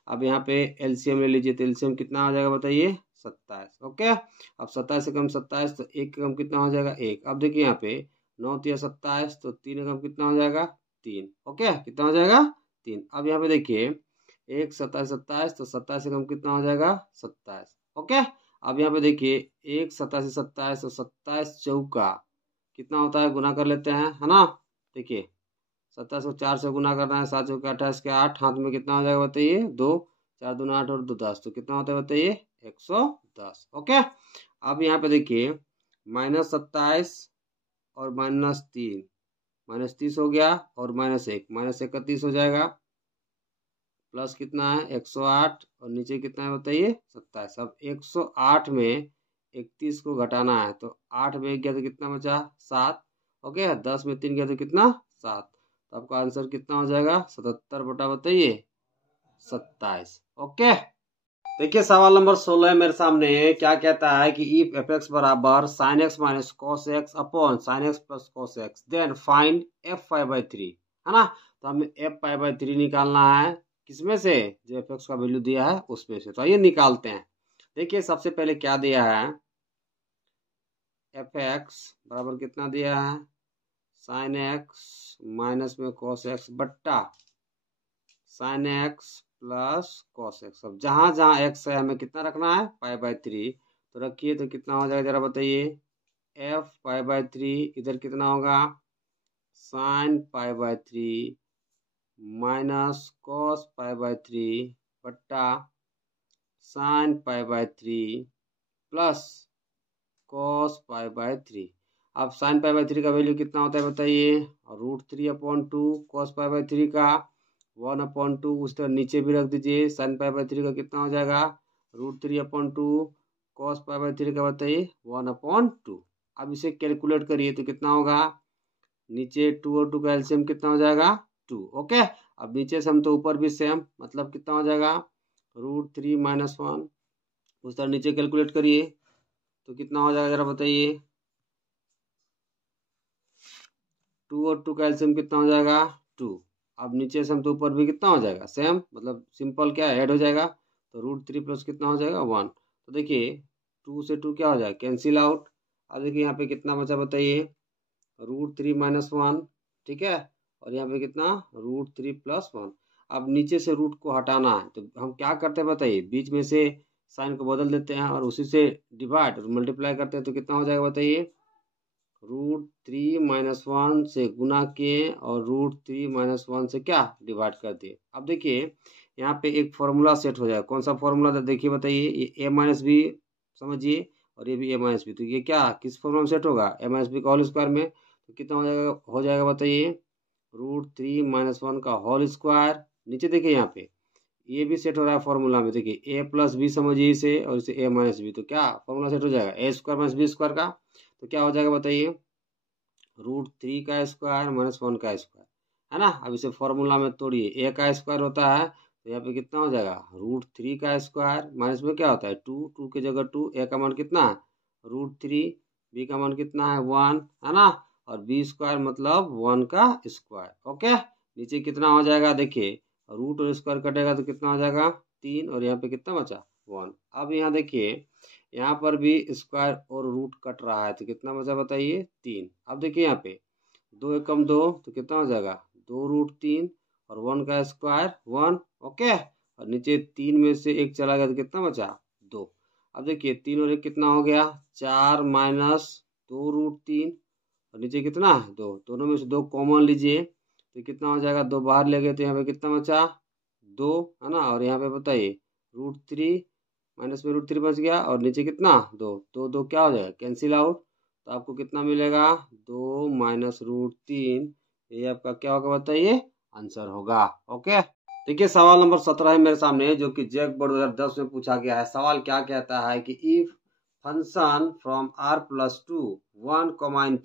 अब यहाँ पे एलसीएम ले लीजिए। तो एलसीएम कितना हो जाएगा बताइए 27। ओके, अब 27 से कम 27, तो 1 का कम कितना हो जाएगा 1। अब देखिए यहाँ पे 9 तिया 27, तो 3 का कम कितना हो जाएगा 3। ओके, कितना हो जाएगा 3। अब यहाँ पे देखिए 1 27 27, तो 27 से कम कितना हो जाएगा 27। ओके, अब यहाँ पे देखिए 1 27 27, तो 27 चौका कितना होता है गुना कर लेते हैं, है ना। देखिए 27 को 4 से गुना करना है, 7 चौका 28 के 8, हाथ में कितना हो जाएगा बताइए 2, 4 दूना 8 और 2 10, तो कितना होता है बताइए 110। ओके, अब यहाँ पे देखिए -27 और -3, -30 हो गया, और -1 -31 हो जाएगा, प्लस कितना है 108, और नीचे कितना है बताइए 27। अब 108 में 31 को घटाना है, तो 8 में 1 गया तो कितना बचा 7। ओके, 10 में 3 गया तो कितना 7। तो आपका आंसर कितना हो जाएगा 77 बटा बताइए 27। ओके, देखिए सवाल नंबर 16 मेरे सामने क्या कहता है कि इफ एफ एक्स बराबर sin x minus cos x upon sin x plus cos x then find f π/3, है ना। तो हमें f π/3 निकालना है, किसमें से जो एफ एक्स का वैल्यू दिया है उसमें से। तो आइए निकालते हैं। देखिए सबसे पहले क्या दिया है, एफ एक्स बराबर कितना दिया है sin x माइनस में कॉस एक्स बट्टा sin x plus cos x. अब जहां जहां एक्स है हमें कितना रखना है π/3, तो रखिए। तो कितना हो जाएगा जरा बताइए f π/3, इधर कितना होगा sin π/3 माइनस कॉस π/3 बट्टा sin π/3 प्लस कॉस π/3। अब sin π/3 का वैल्यू कितना होता है बताइए √3/2, कॉस π/3 का 1/2, उस तरह नीचे भी रख दीजिए। sin π/3 का कितना हो जाएगा √3/2, कॉस π/3 का बताइए 1/2। अब इसे कैलकुलेट करिए तो कितना होगा, नीचे 2 और 2 का एलसीएम कितना हो जाएगा 2। ओके, अब नीचे से हम तो ऊपर भी सेम, मतलब कितना हो जाएगा √3 - 1, उस तरह नीचे कैलकुलेट करिए तो कितना हो जाएगा जरा बताइए 2 और 2 का एलसीएम कितना हो जाएगा 2। अब नीचे से हम तो ऊपर भी कितना हो जाएगा सेम, मतलब सिंपल क्या ऐड हो जाएगा, तो √3 प्लस कितना हो जाएगा 1। तो देखिए 2 से 2 क्या हो जाएगा कैंसिल आउट। अब देखिए यहाँ पे कितना बचा बताइए √3 - 1, ठीक है, और यहाँ पे कितना √3 + 1। अब नीचे से रूट को हटाना है, तो हम क्या करते हैं बताइए बीच में से साइन को बदल देते हैं और उसी से डिवाइड और मल्टीप्लाई करते हैं, तो कितना हो जाएगा बताइए √3 - 1 से गुना किए और √3 - 1 से क्या डिवाइड कर दिए। अब देखिए यहाँ पे एक फॉर्मूला सेट हो जाएगा। कौन सा फॉर्मूला था देखिए बताइए। ये a-b समझिए और ये भी a-b, तो ये क्या किस फॉर्मूला में सेट होगा, a-b का होल स्क्वायर में। तो कितना हो जाएगा बताइए, √3 - 1 का होल स्क्वायर। नीचे देखिए यहाँ पे ये भी सेट हो रहा है फॉर्मूला में। देखिए a+b समझिए इसे और इसे a-b, तो क्या फॉर्मूला सेट हो जाएगा a² - b² का। तो क्या हो जाएगा बताइए, √3 का स्क्वायर -1 का स्क्वायर, है ना। अब इसे फॉर्मूला में तोड़िए, a का स्क्वायर होता है तो यहाँ पे कितना हो जाएगा, √3 का स्क्वायर माइनस में क्या होता है 2, 2 की जगह 2, a का मान कितना है √3, b का मान कितना है 1, है ना, और b² मतलब 1 का स्क्वायर। ओके, नीचे कितना हो जाएगा देखिए, रूट और स्क्वायर कटेगा तो कितना हो जाएगा 3, और यहाँ पे कितना बचा 1। अब यहाँ देखिए यहाँ पर भी स्क्वायर और रूट कट रहा है तो कितना बचा बताइए 3। अब देखिए यहाँ पे 2 एकम 2 तो कितना हो जाएगा 2√3 और 1 का स्क्वायर 1। ओके, और नीचे 3 में से 1 चला गया तो कितना बचा 2। अब देखिए 3 और 1 कितना हो गया 4 - 2√3 और नीचे कितना 2, दोनों में से 2 कॉमन लीजिए तो कितना हो जाएगा 2 बाहर ले गए तो यहाँ पे कितना बचा 2, है ना। और यहाँ पे बताइए √3 माइनस में √3 बच गया और नीचे कितना 2, 2 2 क्या हो जाएगा कैंसिल आउट, तो आपको कितना मिलेगा 2 - √3। ये आपका क्या होगा बताइए आंसर होगा। ओके, देखिए सवाल नंबर 17 है मेरे सामने जो कि जैक बोर्ड 2010 में पूछा गया है। सवाल क्या कहता है कि if function from r+2 1, ∞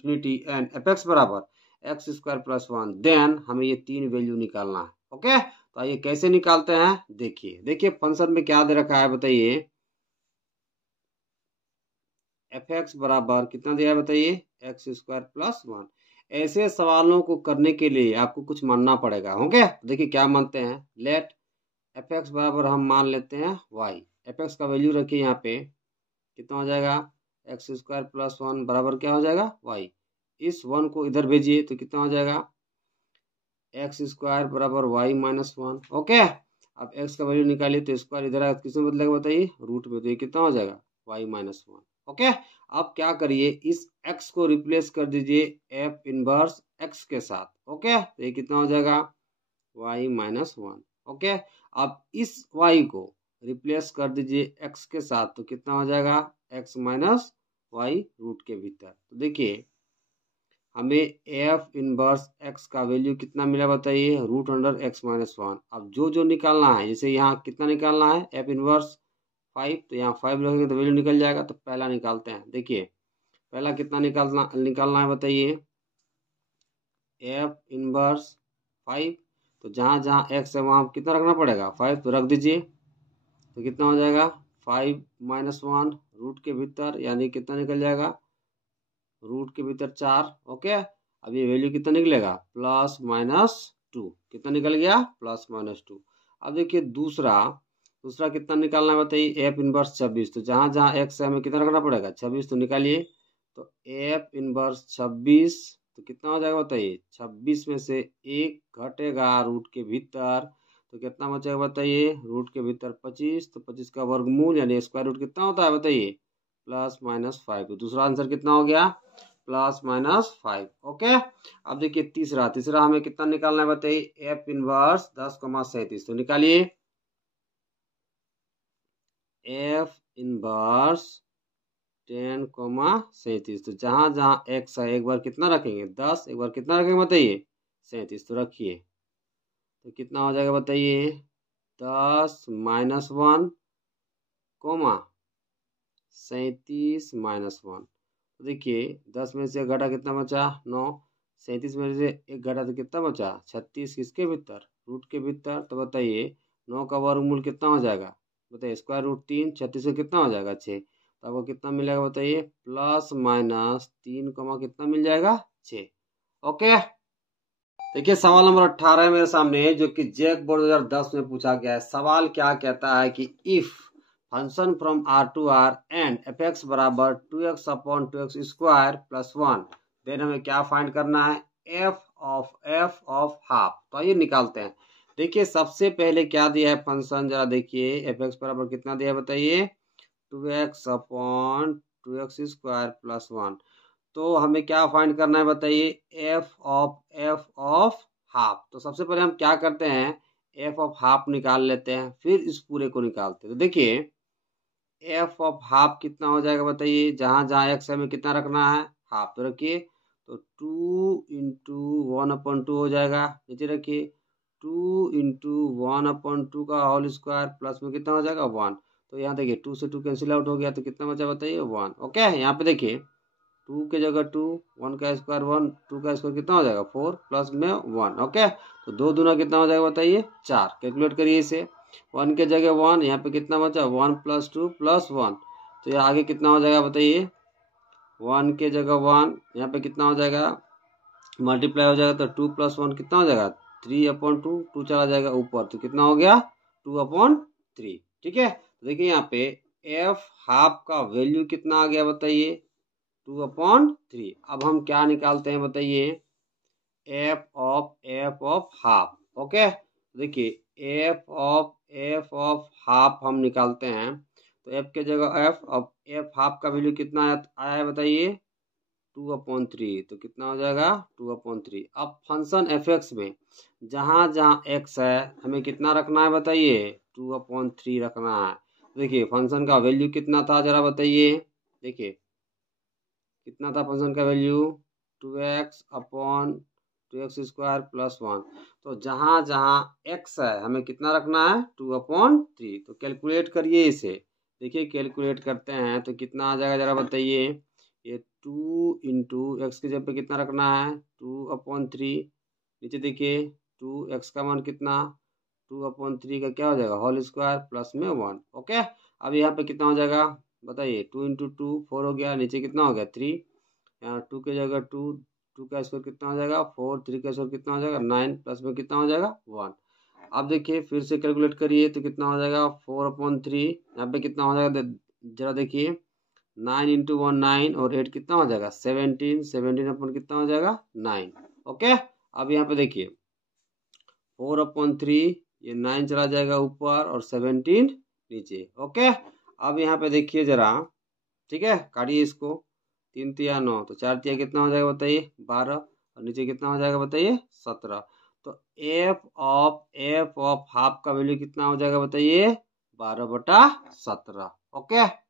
and f(x) बराबर x² + 1 देन हमें ये 3 वैल्यू निकालना है। ओके, तो आइए कैसे निकालते हैं देखिए। देखिए फंक्शन में क्या दे रखा है बताइए, f(x) बराबर कितना दिया है बताइए x² + 1। ऐसे सवालों को करने के लिए आपको कुछ मानना पड़ेगा। ओके, देखिए क्या मानते हैं, लेट f(x) बराबर हम मान लेते हैं y। f(x) का वैल्यू रखिए यहाँ पे कितना हो जाएगा x² + 1 बराबर क्या हो जाएगा y। इस 1 को इधर भेजिए तो कितना हो जाएगा x² बराबर y - 1। ओके, अब x का वैल्यू निकालिए तो स्क्वायर इधर आएगा, किस में बदलेगा बताइए रूट में, तो ये कितना हो जाएगा y - 1। ओके, अब क्या करिए इस x को रिप्लेस कर दीजिए f इनवर्स x के साथ। ओके, तो ये कितना हो जाएगा y - 1। ओके, अब इस y को रिप्लेस कर दीजिए x के साथ तो कितना हो जाएगा x - y रूट के भीतर। तो देखिए हमें f इनवर्स x का वैल्यू कितना मिला बताइए √x - 1। अब जो निकालना है, जैसे यहाँ कितना निकालना है f इनवर्स 5, तो यहाँ 5 रखेंगे तो वैल्यू निकल जाएगा। तो पहला निकालते हैं, देखिए पहला कितना निकालना है बताइए f इनवर्स 5, तो जहाँ जहाँ x है वहाँ कितना रखना पड़ेगा 5, तो रख दीजिए तो कितना हो जाएगा 5 - 1 रूट के भीतर, यानी कितना निकल जाएगा रूट के भीतर 4। ओके, अब ये वैल्यू कितना निकलेगा +-2, कितना निकल गया +-2। अब देखिए दूसरा कितना निकालना है बताइए f इनवर्स 26, तो जहाँ जहाँ x है हमें कितना रखना पड़ेगा 26, तो निकालिए तो f इनवर्स 26 तो कितना हो जाएगा बताइए 26 में से 1 घटेगा रूट के भीतर तो कितना बचेगा बताइए रूट के भीतर 25, तो 25 का वर्गमूल यानी स्क्वायर रूट कितना होता है बताइए +-5। तो दूसरा आंसर कितना हो गया +-5। ओके, अब देखिए तीसरा हमें कितना निकालना है बताइए f इनवर्स 10,37, तो निकालिए f इनवर्स 10,37, तो जहाँ जहाँ x है एक बार कितना रखेंगे 10, एक बार कितना रखेंगे बताइए 37, तो रखिए तो कितना हो जाएगा बताइए 10 - 1, 37 - 1। तो देखिए 10 में से एक घटा कितना बचा 9, 37 में से एक घटा तो कितना बचा 36, किसके भीतर रूट के भीतर। तो बताइए 9 का वर्गमूल कितना हो जाएगा बताइए √3, 36 का कितना हो जाएगा 6, तो आपको कितना मिलेगा बताइए +-3, कितना मिल जाएगा 6। ओके, देखिए सवाल नंबर 18 है मेरे सामने जो कि जैक बोर्ड 2010 में पूछा गया है। सवाल क्या कहता है कि if function from r to r and f(x) बराबर 2x/2x² + 1 देन हमें क्या फाइंड करना है f of हाफ। तो आइए निकालते हैं। देखिए सबसे पहले क्या दिया है फंक्शन, जरा देखिए f(x) बराबर कितना दिया है बताइए 2x/2x² + 1। तो हमें क्या फाइंड करना है बताइए, एफ ऑफ हाफ। तो सबसे पहले हम क्या करते हैं, एफ ऑफ हाफ निकाल लेते हैं, फिर इस पूरे को निकालते हैं। तो देखिए एफ ऑफ हाफ कितना हो जाएगा बताइए, जहां जहां एक्स हमें कितना रखना है, हाफ। तो रखिए, तो 2 × 1/2 हो जाएगा। नीचे रखिए 2 × 1/2 का होल स्क्वायर प्लस में कितना हो जाएगा 1। तो यहाँ देखिए 2 से 2 कैंसिल आउट हो गया, तो कितना बचा बताइए 1। ओके, यहाँ पे देखिए 2 के जगह 2, 1 का स्क्वायर 1, 2 का स्क्वायर कितना हो जाएगा 4 प्लस में 1। ओके, तो 2 दूना कितना हो जाएगा बताइए 4। कैलकुलेट करिए इसे, 1 के जगह 1, यहाँ पे कितना बचा 1 + 2 + 1। तो ये आगे कितना हो जाएगा बताइए, 1 के जगह 1, यहाँ पे कितना हो जाएगा मल्टीप्लाई हो जाएगा, तो 2 + 1 कितना हो जाएगा 3/2। 2 चला जाएगा ऊपर, तो कितना हो गया 2/3। ठीक है, तो देखिए यहाँ पे एफ हाफ का वैल्यू कितना आ गया बताइए 2/3। अब हम क्या निकालते हैं बताइए, एफ ऑफ हाफ। ओके, देखिए एफ ऑफ हाफ हम निकालते हैं। तो एफ के जगह एफ हाफ का वैल्यू कितना आया है बताइए 2/3। तो कितना हो जाएगा 2/3। अब फंक्शन एफ एक्स में जहाँ जहाँ एक्स है हमें कितना रखना है बताइए 2/3 रखना है। देखिए फंक्शन का वैल्यू कितना था जरा बताइए, देखिए कितना था फंक्शन का वैल्यू 2x/2x² + 1। तो जहाँ जहाँ x है हमें कितना रखना है 2/3। तो कैलकुलेट करिए इसे, देखिए कैलकुलेट करते हैं तो कितना आ जाएगा जरा बताइए, ये 2 × x के जगह पे कितना रखना है 2/3। नीचे देखिए 2x का मान कितना 2/3 का क्या हो जाएगा होल स्क्वायर प्लस में 1। ओके, अब यहाँ पे कितना हो जाएगा बताइए 2 × 2 4 हो गया, नीचे कितना हो गया 3, यहाँ 2 के जगह 2, 2 का स्क्वायर कितना हो जाएगा 4, 3 का स्क्वायर कितना हो जाएगा 9 प्लस में कितना हो जाएगा 1। अब देखिए फिर से कैलकुलेट करिए तो कितना हो जाएगा 4/3। यहाँ पे कितना हो जाएगा जरा देखिए 9 × 1 9 और 8 कितना हो जाएगा 17, 17 अपन कितना हो जाएगा 9। ओके, अब यहाँ पे देखिए 4/3, ये 9 चला जाएगा ऊपर और 17 नीचे। ओके, अब यहाँ पे देखिए जरा, ठीक है, काटिए इसको, 3 × 9, तो 4 × कितना हो जाएगा बताइए 12 और नीचे कितना हो जाएगा बताइए 17। तो एफ ऑफ हाफ का वैल्यू कितना हो जाएगा बताइए 12/17। ओके।